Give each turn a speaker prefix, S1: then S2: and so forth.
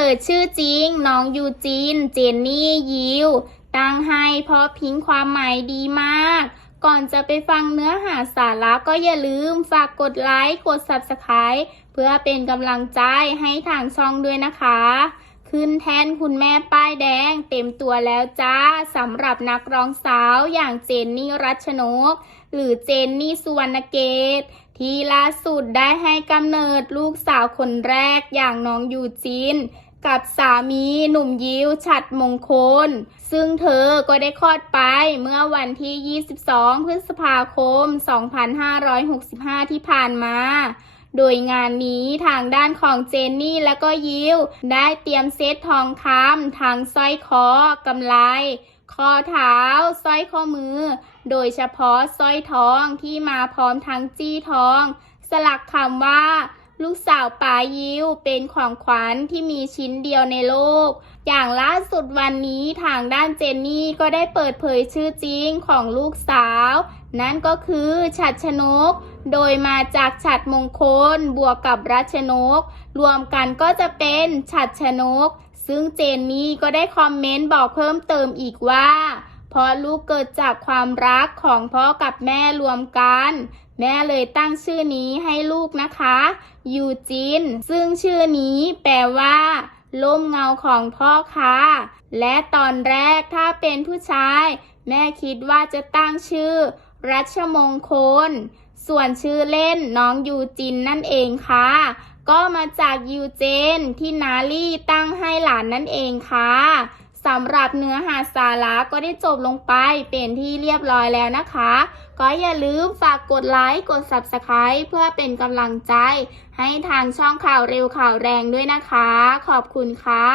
S1: เปิดชื่อจริง น้องยูจิน เจนนี่ยิว ตั้งให้เพราะพิงค์ความหมายดีมาก ก่อนจะไปฟังเนื้อหาสาระก็อย่าลืมฝากกดไลค์ กด Subscribe เพื่อเป็นกำลังใจให้ทางช่องด้วยนะคะ ขึ้นแทนคุณแม่ป้ายแดงเต็มตัวแล้วจ้าสำหรับนักร้องสาวอย่างเจนนี่รัชนก หรือเจนนี่สุวรรณเกตที่ล่าสุดได้ให้กำเนิดลูกสาวคนแรกอย่างน้องยูจิน กับสามีหนุ่มยิวฉัดมงคล ซึ่งเธอก็ได้คลอดไปเมื่อวันที่ 22 พฤษภาคม 2565 ที่ผ่านมา โดยงานนี้ทางด้านของเจนนี่และก็ยิวได้เตรียมเซตทองคำทั้งสร้อยคอกำไลข้อเท้าสร้อยข้อมือ โดยเฉพาะสร้อยทองที่มาพร้อมทั้งจี้ทอง สลักคำว่า ลูกสาวป๋ายิวเป็นของขวัญที่มีชิ้นเดียวในโลก อย่างล่าสุดวันนี้ทางด้านเจนนี่ก็ได้เปิดเผยชื่อจริงของลูกสาว นั่นก็คือฉัดชนก โดยมาจากฉัดมงคลบวกกับรัชนก รวมกันก็จะเป็นฉัดชนก ซึ่งเจนนี่ก็ได้คอมเมนต์บอกเพิ่มเติมอีกว่า เพราะลูกเกิดจากความรักของพ่อกับแม่รวมกัน แม่เลยตั้งชื่อนี้ให้ลูกนะคะ ยูจิน ซึ่งชื่อนี้แปลว่าล่มเงาของพ่อค่ะ และตอนแรกถ้าเป็นผู้ชาย แม่คิดว่าจะตั้งชื่อ รัชมงคล ส่วนชื่อเล่นน้องยูจินนั่นเองค่ะ ก็มาจากยูเจนที่นาลี่ตั้งให้หลานนั่นเองค่ะ สำหรับเนื้อหาสาระก็ได้จบลงไปเป็นที่เรียบร้อยแล้วนะคะ ก็อย่าลืมฝากกดไลค์กด Subscribe เพื่อเป็นกำลังใจ ให้ทางช่องข่าวเร็วข่าวแรงด้วยนะคะ ขอบคุณค่ะ